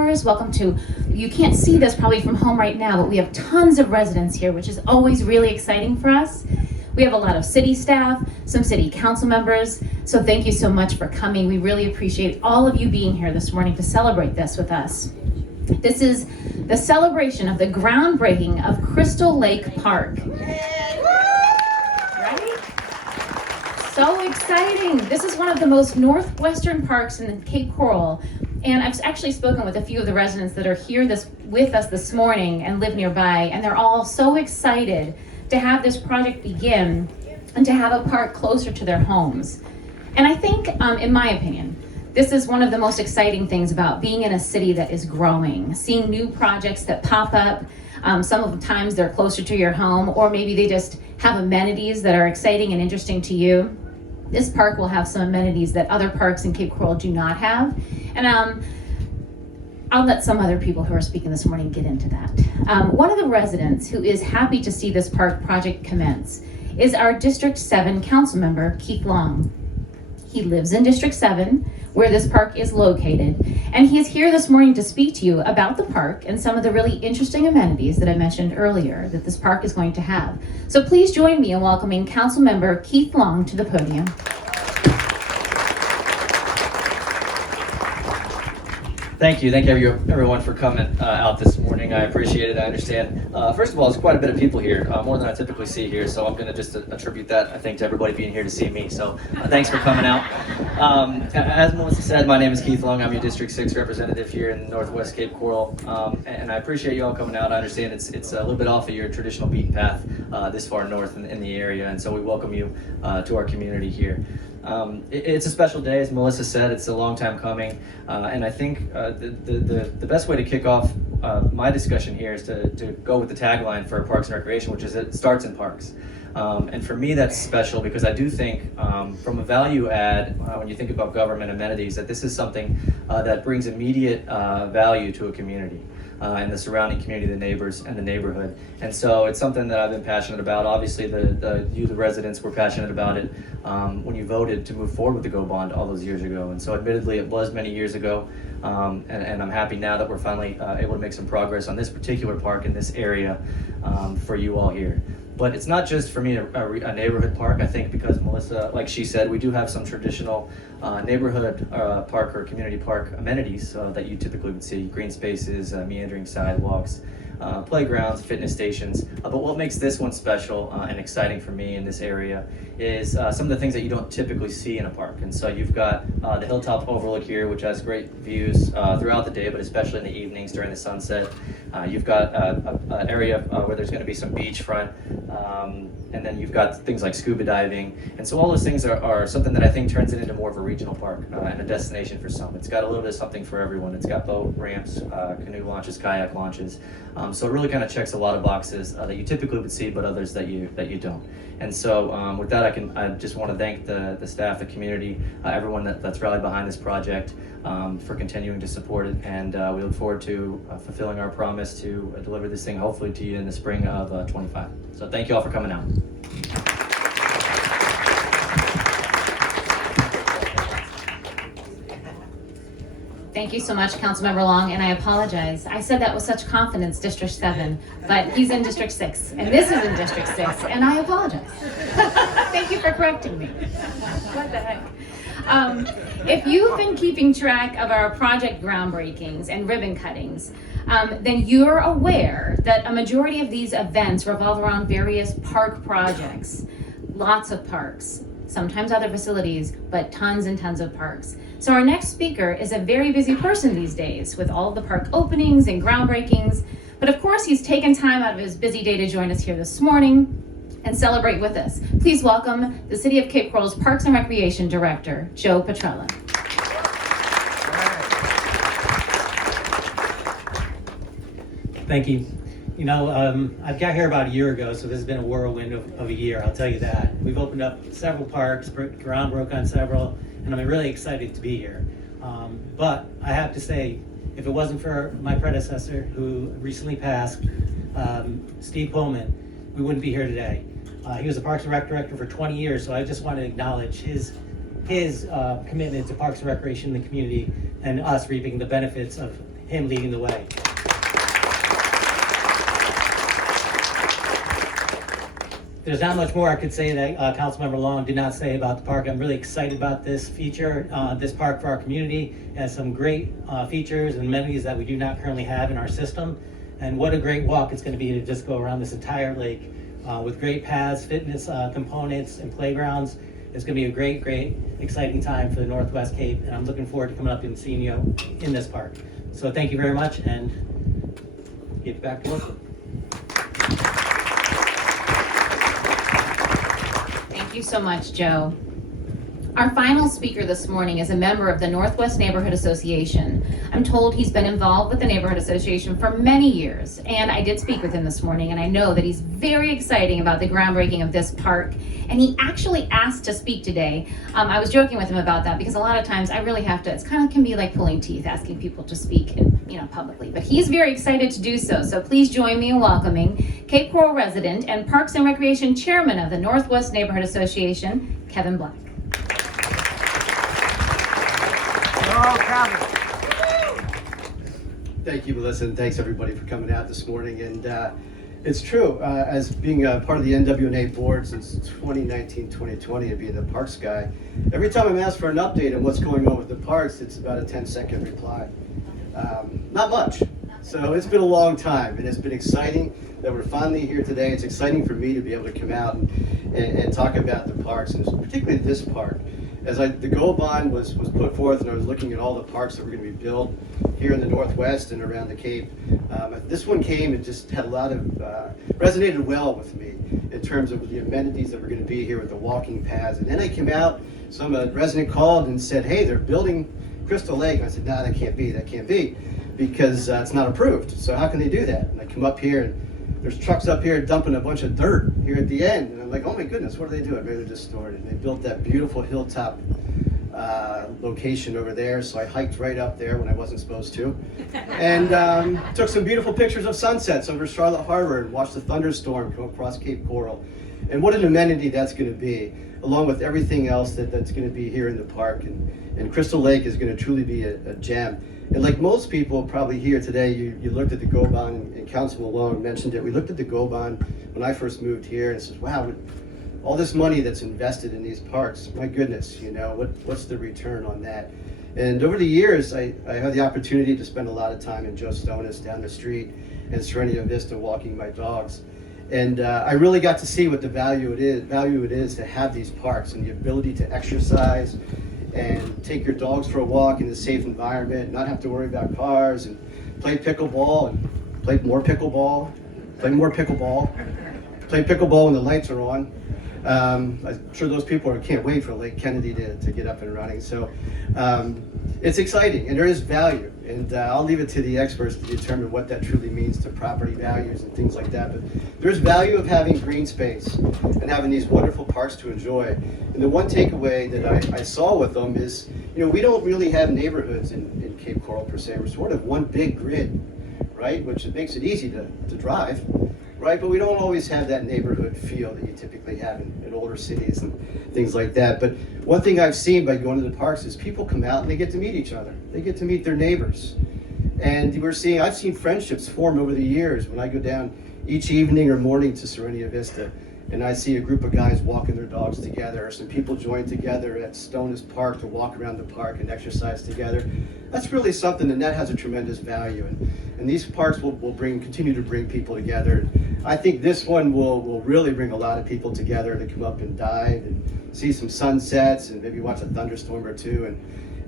viewers. Welcome to, you can't see this probably from home right now, but we have tons of residents here, which is always really exciting for us. We have a lot of city staff, some city council members, so thank you so much for coming. We really appreciate all of you being here this morning to celebrate this with us. This is the celebration of the groundbreaking of Crystal Lake Park. Right? So exciting. This is one of the most northwestern parks in Cape Coral. And I've actually spoken with a few of the residents that are here with us this morning and live nearby, and they're all so excited to have this project begin and to have a park closer to their homes. And I think, in my opinion, this is one of the most exciting things about being in a city that is growing, seeing new projects that pop up. Some of the times they're closer to your home, or maybe they just have amenities that are exciting and interesting to you. This park will have some amenities that other parks in Cape Coral do not have. And I'll let some other people who are speaking this morning get into that. One of the residents who is happy to see this park project commence is our District 7 council member, Keith Long. He lives in District 7, where this park is located, and he is here this morning to speak to you about the park and some of the really interesting amenities that I mentioned earlier that this park is going to have. So please join me in welcoming council member Keith Long to the podium. Thank you everyone for coming out this morning. I appreciate it. I understand. First of all, there's quite a bit of people here, more than I typically see here, so I'm going to just attribute that, I think, to everybody being here to see me. So thanks for coming out. As Melissa said, my name is Keith Long. I'm your District 6 representative here in Northwest Cape Coral, and I appreciate you all coming out. I understand it's a little bit off of your traditional beaten path this far north in the area, and so we welcome you to our community here. It's a special day, as Melissa said. It's a long time coming, and I think the best way to kick off my discussion here is to go with the tagline for Parks and Recreation, which is it starts in parks. And for me, that's special because I do think from a value add, when you think about government amenities, that this is something that brings immediate value to a community. And the surrounding community, the neighbors, and the neighborhood. And so it's something that I've been passionate about. Obviously, the residents were passionate about it when you voted to move forward with the GO Bond all those years ago. And so admittedly, it was many years ago. And I'm happy now that we're finally able to make some progress on this particular park in this area for you all here. But it's not just for me a neighborhood park. I think because Melissa, like she said, we do have some traditional neighborhood park or community park amenities that you typically would see: green spaces, meandering sidewalks, playgrounds, fitness stations. But what makes this one special and exciting for me in this area is some of the things that you don't typically see in a park. And so you've got the hilltop overlook here, which has great views throughout the day, but especially in the evenings during the sunset. You've got an area where there's going to be some beachfront, and then you've got things like scuba diving. And so all those things are something that I think turns it into more of a regional park and a destination for some. It's got a little bit of something for everyone. It's got boat ramps, canoe launches, kayak launches. So it really kind of checks a lot of boxes that you typically would see, but others that you don't. And so with that, I just want to thank the staff, the community, everyone that's rallied behind this project for continuing to support it. And we look forward to fulfilling our promise to deliver this thing hopefully to you in the spring of 25. So thank you all for coming out. Thank you so much, Councilmember Long, and I apologize. I said that with such confidence, District 7, but he's in District 6, and this is in District 6, and I apologize. Thank you for correcting me. What the heck? If you've been keeping track of our project groundbreakings and ribbon cuttings, then you're aware that a majority of these events revolve around various park projects. Lots of parks, sometimes other facilities, but tons and tons of parks. So our next speaker is a very busy person these days with all of the park openings and groundbreakings. But of course, he's taken time out of his busy day to join us here this morning and celebrate with us. Please welcome the City of Cape Coral's Parks and Recreation Director, Joe Petrella. Thank you. You know, I got here about a year ago, so this has been a whirlwind of a year, I'll tell you that. We've opened up several parks, ground broke on several, and I'm really excited to be here. But I have to say, if it wasn't for my predecessor who recently passed, Steve Pullman, we wouldn't be here today. He was the Parks and Rec Director for 20 years, so I just want to acknowledge his commitment to Parks and Recreation in the community and us reaping the benefits of him leading the way. There's not much more I could say that Councilmember Long did not say about the park. I'm really excited about this feature, this park for our community. It has some great features and amenities that we do not currently have in our system. And what a great walk it's going to be to just go around this entire lake with great paths, fitness components, and playgrounds. It's going to be a great, great, exciting time for the Northwest Cape, and I'm looking forward to coming up and seeing you in this park. So thank you very much, and get back to work. Thank you so much, Joe. Our final speaker this morning is a member of the Northwest Neighborhood Association. I'm told he's been involved with the Neighborhood Association for many years, and I did speak with him this morning, and I know that he's very exciting about the groundbreaking of this park, and he actually asked to speak today. I was joking with him about that because a lot of times I really have to, it's kind of can be like pulling teeth, asking people to speak publicly, but he's very excited to do so. So please join me in welcoming Cape Coral resident and Parks and Recreation Chairman of the Northwest Neighborhood Association, Kevin Black. Thank you, Melissa, and thanks everybody for coming out this morning. And it's true, as being a part of the NWNA board since 2019-2020 and being the parks guy, every time I'm asked for an update on what's going on with the parks, it's about a 10-second reply. Not much. So it's been a long time, and it's been exciting that we're finally here today. It's exciting for me to be able to come out and talk about the parks, and particularly this park. As the goal bond was put forth, and I was looking at all the parks that were going to be built here in the Northwest and around the Cape, this one came and just had a lot of, resonated well with me in terms of the amenities that were going to be here with the walking paths. And then I came out, some resident called and said, hey, they're building Crystal Lake. And I said, no, that can't be, because it's not approved. So how can they do that? And I come up here, and there's trucks up here dumping a bunch of dirt here at the end. And I'm like, oh my goodness, what are they doing? Maybe they're just storing it. And they built that beautiful hilltop location over there. So I hiked right up there when I wasn't supposed to. And took some beautiful pictures of sunsets over Charlotte Harbor and watched the thunderstorm come across Cape Coral. And what an amenity that's going to be, along with everything else that's going to be here in the park. And Crystal Lake is going to truly be a gem. And like most people probably here today, you looked at the GO bond, and Councilman Long mentioned it. We looked at the GO bond when I first moved here, and says, wow, all this money that's invested in these parks, my goodness, what's the return on that? And over the years, I had the opportunity to spend a lot of time in Joe Stonis down the street and Serenity Vista walking my dogs. And I really got to see what the value it is to have these parks and the ability to exercise and take your dogs for a walk in a safe environment, not have to worry about cars, and play pickleball and play more pickleball when the lights are on. I'm sure those people can't wait for Lake Kennedy to get up and running. So it's exciting, and there is value. And I'll leave it to the experts to determine what that truly means to property values and things like that. But there's value of having green space and having these wonderful parks to enjoy. And the one takeaway that I saw with them is, we don't really have neighborhoods in Cape Coral per se. We're sort of one big grid, right? Which makes it easy to drive, right? But we don't always have that neighborhood feel that you typically have in older cities and things like that. But one thing I've seen by going to the parks is people come out and they get to meet each other. They get to meet their neighbors. And I've seen friendships form over the years when I go down each evening or morning to Serenity Vista, and I see a group of guys walking their dogs together, or some people join together at Stonis Park to walk around the park and exercise together. That's really something, and that has a tremendous value. And these parks will continue to bring people together. I think this one will really bring a lot of people together to come up and dive and see some sunsets and maybe watch a thunderstorm or two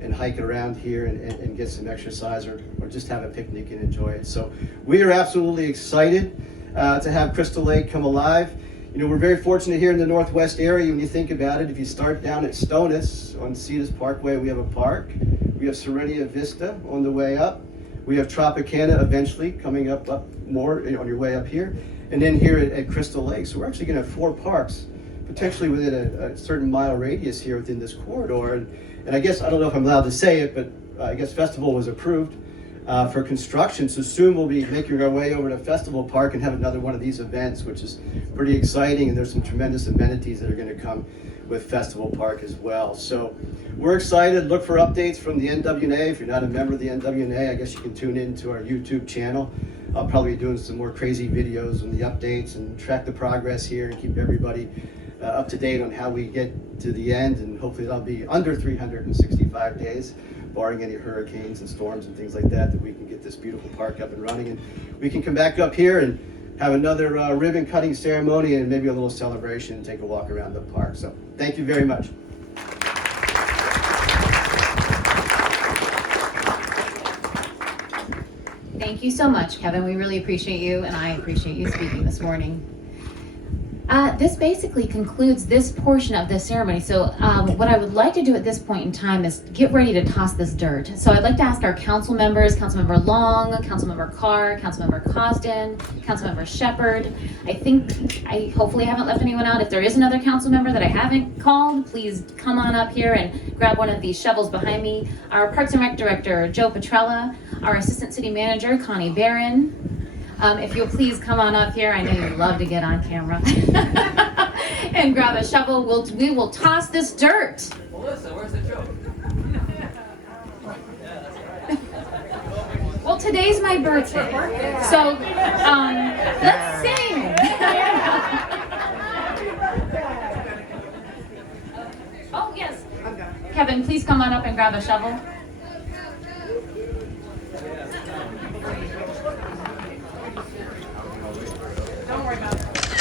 and hike around here and get some exercise or just have a picnic and enjoy it. So we are absolutely excited to have Crystal Lake come alive. We're very fortunate here in the Northwest area. When you think about it, if you start down at Stonis on Cetus Parkway, we have a park. We have Serenity Vista on the way up. We have Tropicana eventually coming up more on your way up here. And then here at Crystal Lake. So we're actually going to have 4 parks, potentially within a certain mile radius here within this corridor. And I guess, I don't know if I'm allowed to say it, but I guess Festival was approved for construction. So soon we'll be making our way over to Festival Park and have another one of these events, which is pretty exciting. And there's some tremendous amenities that are going to come with Festival Park as well. So we're excited. Look for updates from the NWNA. If you're not a member of the NWNA, I guess you can tune in to our YouTube channel. I'll probably be doing some more crazy videos on the updates and track the progress here and keep everybody up to date on how we get to the end, and hopefully that'll be under 365 days, barring any hurricanes and storms and things like that, that we can get this beautiful park up and running, and we can come back up here and have another ribbon cutting ceremony and maybe a little celebration and take a walk around the park. So thank you very much. Thank you so much, Kevin. We really appreciate you, and I appreciate you speaking this morning. This basically concludes this portion of the ceremony. So what I would like to do at this point in time is get ready to toss this dirt. So I'd like to ask our council members, Councilmember Long, Councilmember Carr, Councilmember Cosden, Councilmember Shepherd. I hopefully haven't left anyone out. If there is another council member that I haven't called, please come on up here and grab one of these shovels behind me. Our Parks and Rec Director, Joe Petrella, our Assistant City Manager, Connie Barron. If you'll please come on up here, I know you love to get on camera, and grab a shovel. We will toss this dirt. Melissa, where's the joke? Well, today's my birthday, so let's sing. Oh yes, Kevin, please come on up and grab a shovel. Don't worry about it.